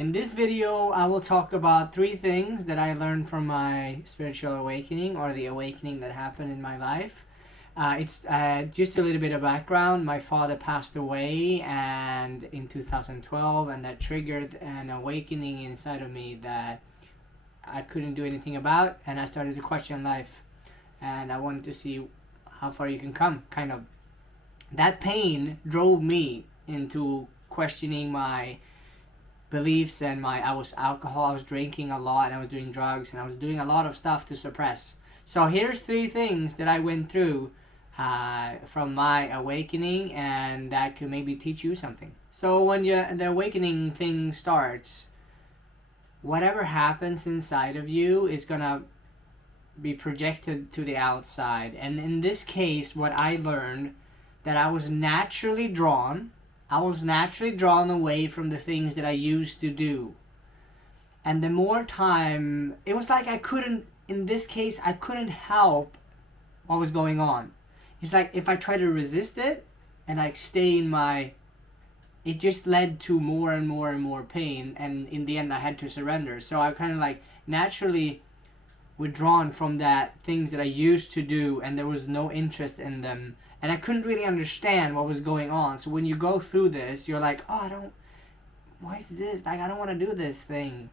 In this video, I will talk about 3 things that I learned from my spiritual awakening, or the awakening that happened in my life. It's just a little bit of background. My father passed away and in 2012, and that triggered an awakening inside of me that I couldn't do anything about, and I started to question life, and I wanted to see how far you can come, kind of. That pain drove me into questioning my beliefs, and I was drinking a lot, and I was doing drugs, and I was doing a lot of stuff to suppress. So here's 3 things that I went through from my awakening, and that could maybe teach you something. So when the awakening thing starts, whatever happens inside of you is gonna be projected to the outside. And in this case, what I learned, that I was naturally drawn away from the things that I used to do. And the more time, it was like I couldn't help what was going on. It's like if I try to resist it and like stay in it just led to more and more and more pain, and in the end I had to surrender. So I kind of like naturally withdrawn from that things that I used to do, and there was no interest in them, and I couldn't really understand what was going on. So when you go through this, you're like, why is this? Like, I don't want to do this thing.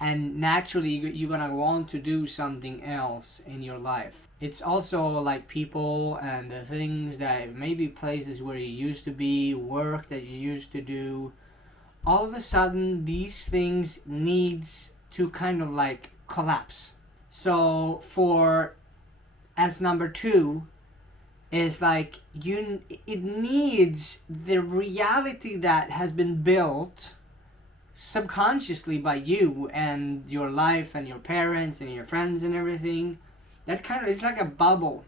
And naturally, you're going to want to do something else in your life. It's also like people and the things that maybe places where you used to be, work that you used to do. All of a sudden, these things needs to kind of like collapse. So as number 2, is like it needs the reality that has been built subconsciously by you and your life and your parents and your friends and everything. That kind of is like a bubble.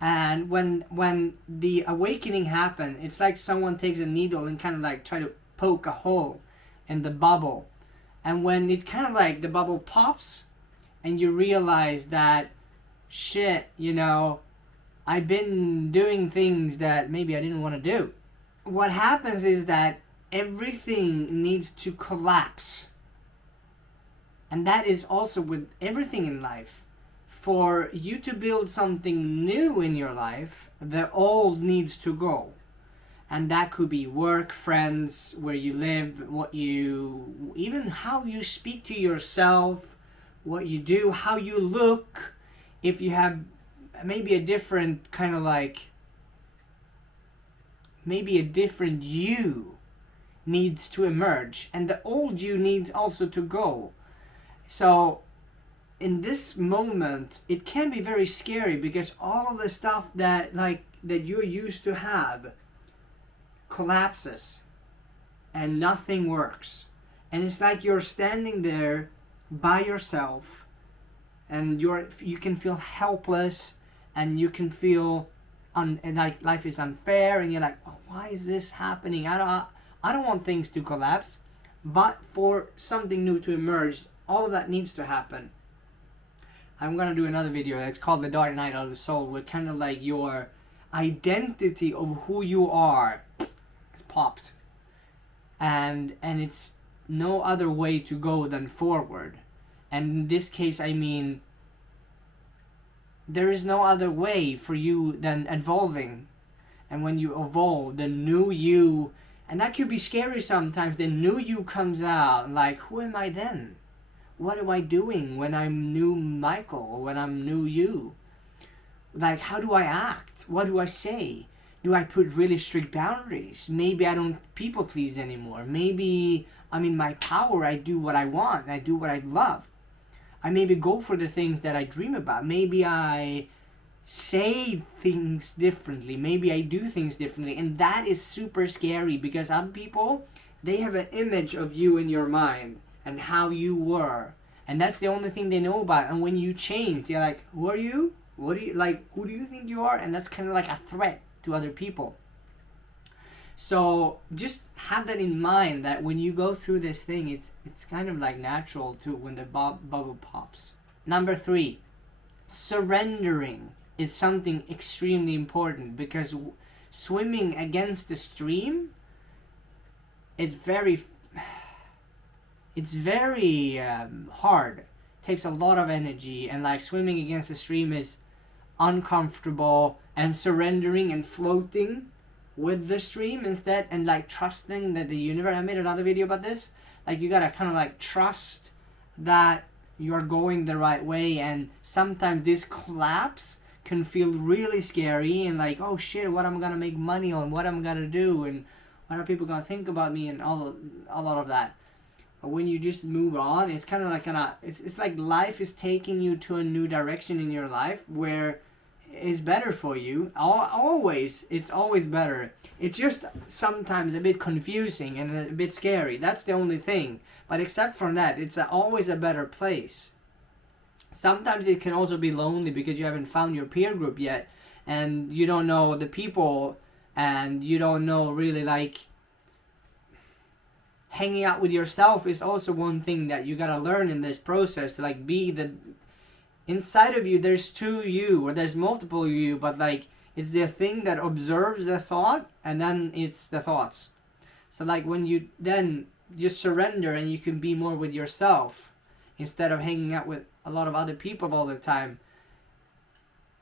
And when the awakening happened, it's like someone takes a needle and kind of like try to poke a hole in the bubble. And when it kind of like the bubble pops and you realize that shit, I've been doing things that maybe I didn't want to do. What happens is that everything needs to collapse. And that is also with everything in life. For you to build something new in your life, the old needs to go. And that could be work, friends, where you live, even how you speak to yourself, what you do, how you look. If you have maybe a different kind of like, maybe a different you needs to emerge, and the old you needs also to go. So in this moment, it can be very scary, because all of the stuff that you're used to have collapses and nothing works, and it's like you're standing there by yourself, and you can feel helpless, and you can feel like life is unfair, and you're like, why is this happening? I don't want things to collapse, but for something new to emerge, all of that needs to happen. I'm gonna do another video that's called The Dark Night of the Soul, where kind of like your identity of who you are is popped, and it's no other way to go than forward. And in this case, I mean, there is no other way for you than evolving. And when you evolve, the new you, and that could be scary sometimes, the new you comes out. Like, who am I then? What am I doing when I'm new Michael, or when I'm new you? Like, how do I act? What do I say? Do I put really strict boundaries? Maybe I don't people please anymore. Maybe I'm in my power. I do what I want. And I do what I love. I maybe go for the things that I dream about. Maybe I say things differently. Maybe I do things differently. And that is super scary, because other people, they have an image of you in your mind and how you were. And that's the only thing they know about. And when you change, they're like, who are you? Who do you think you are? And that's kind of like a threat to other people. So just have that in mind, that when you go through this thing, it's kind of like natural to when the bubble pops. Number 3, surrendering is something extremely important, because swimming against the stream, it's very it's very hard. Takes a lot of energy, and like swimming against the stream is uncomfortable, and surrendering and floating with the stream instead, and like trusting that the universe. I made another video about this. Like you gotta kind of like trust that you're going the right way, and sometimes this collapse can feel really scary and like, oh shit, what am I gonna make money on, what am I gonna do, and what are people gonna think about me, and a lot of that. But when you just move on, it's kind of like it's like life is taking you to a new direction in your life where it's better for you. Always, it's always better. It's just sometimes a bit confusing and a bit scary. That's the only thing. But except from that, it's always a better place. Sometimes it can also be lonely because you haven't found your peer group yet, and you don't know the people, and you don't know really like. Hanging out with yourself is also one thing that you gotta learn in this process, to like be the inside of you. There's two you, or there's multiple you, but like it's the thing that observes the thought, and then it's the thoughts. So like when you then just surrender and you can be more with yourself instead of hanging out with a lot of other people all the time,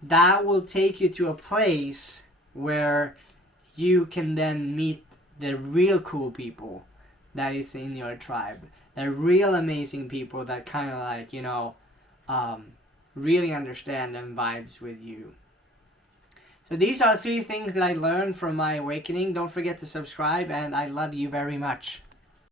that will take you to a place where you can then meet the real cool people that is in your tribe. The real amazing people that kind of like, really understand and vibes with you. So these are 3 things that I learned from my awakening. Don't forget to subscribe, and I love you very much.